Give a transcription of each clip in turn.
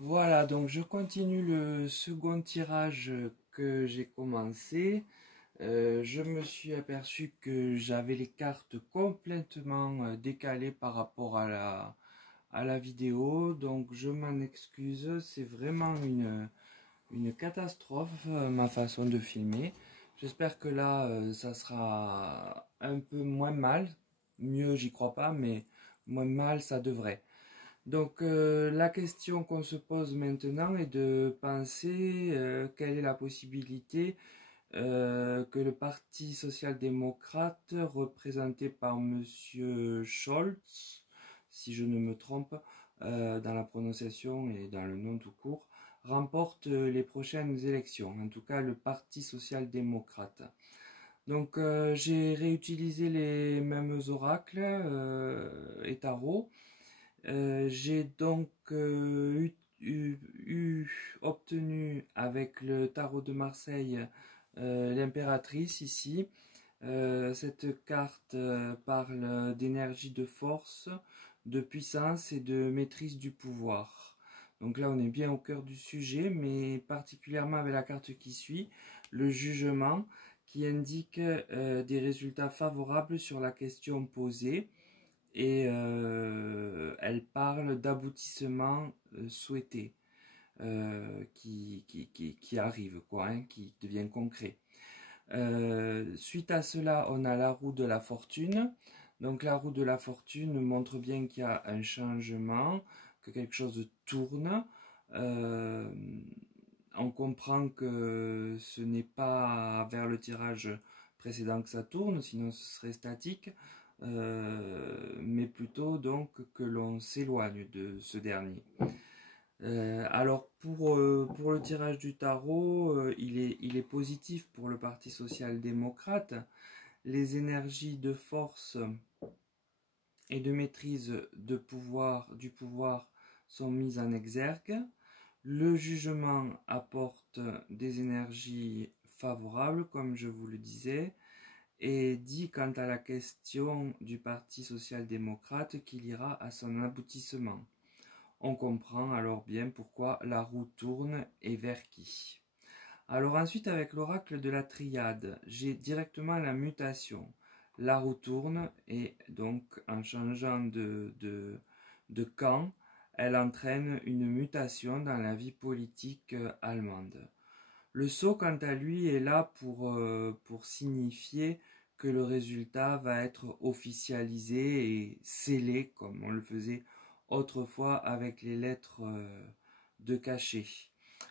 Voilà, donc je continue le second tirage que j'ai commencé. Je me suis aperçu que j'avais les cartes complètement décalées par rapport à la vidéo, donc je m'en excuse, c'est vraiment une catastrophe ma façon de filmer. J'espère que là ça sera un peu moins mal, mieux j'y crois pas, mais moins mal ça devrait. Donc la question qu'on se pose maintenant est de penser quelle est la possibilité que le Parti social-démocrate, représenté par Monsieur Scholz, si je ne me trompe, dans la prononciation et dans le nom tout court, remporte les prochaines élections, en tout cas le Parti social-démocrate. Donc j'ai réutilisé les mêmes oracles et tarots. J'ai donc obtenu avec le tarot de Marseille l'impératrice ici. Cette carte parle d'énergie de force, de puissance et de maîtrise du pouvoir. Donc là on est bien au cœur du sujet, mais particulièrement avec la carte qui suit, le jugement, qui indique des résultats favorables sur la question posée et elle parle d'aboutissement souhaité qui arrive, quoi, hein, qui devient concret. Suite à cela, on a la roue de la fortune. Donc la roue de la fortune montre bien qu'il y a un changement, que quelque chose tourne. Euh, on comprend que ce n'est pas vers le tirage précédent que ça tourne, sinon ce serait statique, mais plutôt donc que l'on s'éloigne de ce dernier. Alors pour le tirage du tarot, il est positif pour le Parti social-démocrate. Les énergies de force et de maîtrise du pouvoir sont mises en exergue. Le jugement apporte des énergies favorables, comme je vous le disais, et dit quant à la question du Parti social-démocrate qu'il ira à son aboutissement. On comprend alors bien pourquoi la roue tourne et vers qui. Alors ensuite avec l'oracle de la triade, j'ai directement la mutation. La roue tourne et donc en changeant de camp, elle entraîne une mutation dans la vie politique allemande. Le sceau, quant à lui, est là pour signifier que le résultat va être officialisé et scellé, comme on le faisait autrefois avec les lettres de cachet.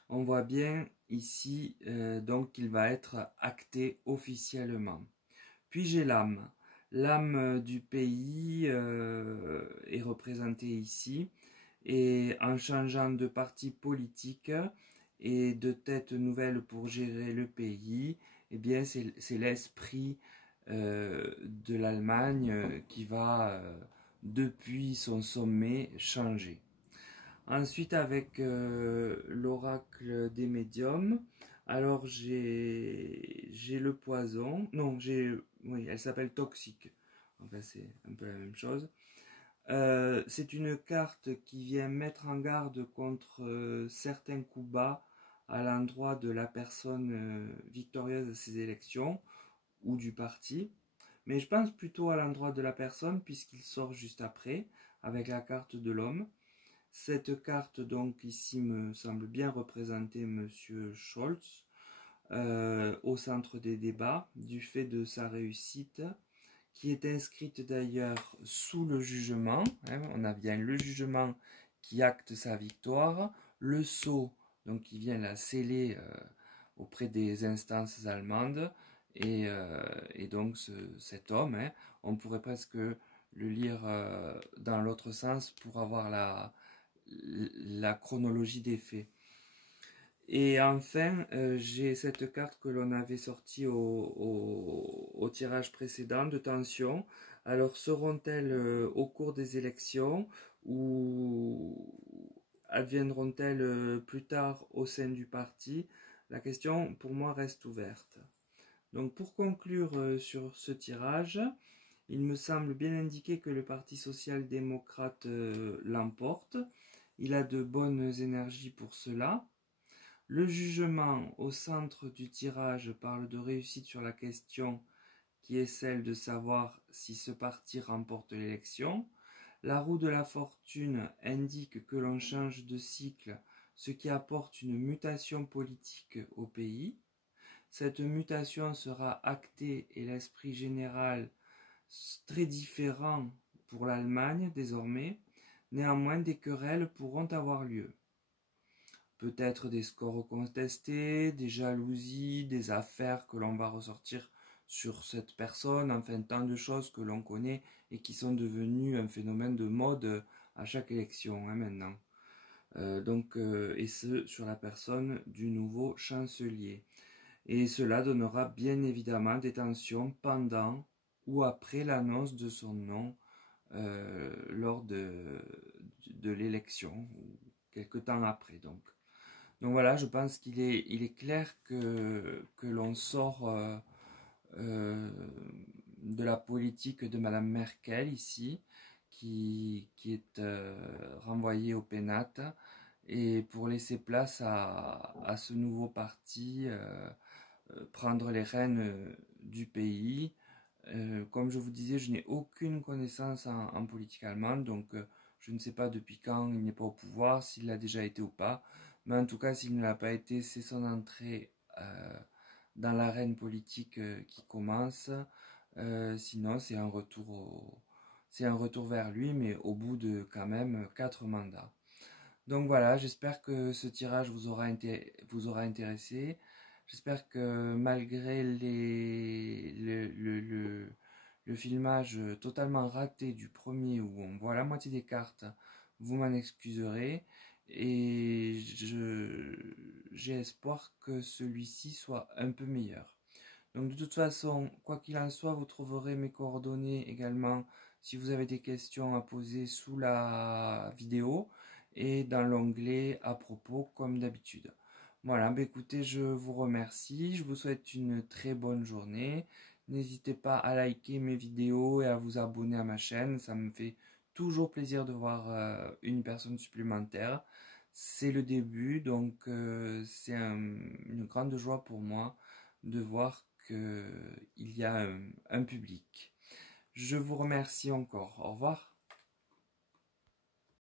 On voit bien ici donc qu'il va être acté officiellement. Puis j'ai l'âme. L'âme du pays est représentée ici et en changeant de parti politique et de tête nouvelle pour gérer le pays, eh bien c'est l'esprit de l'Allemagne qui va depuis son sommet changer. Ensuite avec l'oracle des médiums, alors j'ai le poison, non oui elle s'appelle toxique, enfin c'est un peu la même chose. C'est une carte qui vient mettre en garde contre certains coups bas à l'endroit de la personne victorieuse de ces élections ou du parti. Mais je pense plutôt à l'endroit de la personne puisqu'il sort juste après avec la carte de l'homme. Cette carte donc ici me semble bien représenter Monsieur Scholz au centre des débats du fait de sa réussite qui est inscrite d'ailleurs sous le jugement. Hein, on a bien le jugement qui acte sa victoire, le sceau donc qui vient la sceller auprès des instances allemandes, et donc cet homme, hein, on pourrait presque le lire dans l'autre sens pour avoir la chronologie des faits. Et enfin, j'ai cette carte que l'on avait sortie au tirage précédent de tension. Alors, seront-elles au cours des élections ou adviendront-elles plus tard au sein du parti? La question, pour moi, reste ouverte. Donc, pour conclure sur ce tirage, il me semble bien indiqué que le Parti social-démocrate l'emporte il a de bonnes énergies pour cela. Le jugement au centre du tirage parle de réussite sur la question qui est celle de savoir si ce parti remporte l'élection. La roue de la fortune indique que l'on change de cycle, ce qui apporte une mutation politique au pays. Cette mutation sera actée et l'esprit général très différent pour l'Allemagne désormais. Néanmoins, des querelles pourront avoir lieu. Peut-être des scores contestés, des jalousies, des affaires que l'on va ressortir sur cette personne, enfin tant de choses que l'on connaît et qui sont devenues un phénomène de mode à chaque élection maintenant. Et ce sur la personne du nouveau chancelier. Et cela donnera bien évidemment des tensions pendant ou après l'annonce de son nom lors de l'élection, ou quelque temps après donc. Donc voilà, je pense qu'il est clair que l'on sort de la politique de Madame Merkel ici, qui est renvoyée au pénat, et pour laisser place à ce nouveau parti, prendre les rênes du pays. Comme je vous disais, je n'ai aucune connaissance en politique allemande, donc je ne sais pas depuis quand il n'est pas au pouvoir, s'il l'a déjà été ou pas. Mais en tout cas, s'il ne l'a pas été, c'est son entrée dans l'arène politique qui commence. Sinon, c'est un retour vers lui, mais au bout de quand même 4 mandats. Donc voilà, j'espère que ce tirage vous aura intéressé. J'espère que malgré le filmage totalement raté du premier où on voit la moitié des cartes, vous m'en excuserez. Et j'ai espoir que celui-ci soit un peu meilleur. Donc de toute façon, quoi qu'il en soit, vous trouverez mes coordonnées également si vous avez des questions à poser sous la vidéo et dans l'onglet à propos comme d'habitude. Voilà, bah écoutez, je vous remercie, je vous souhaite une très bonne journée. N'hésitez pas à liker mes vidéos et à vous abonner à ma chaîne, ça me fait toujours plaisir de voir une personne supplémentaire. C'est le début, donc c'est une grande joie pour moi de voir qu'il y a un public. Je vous remercie encore. Au revoir.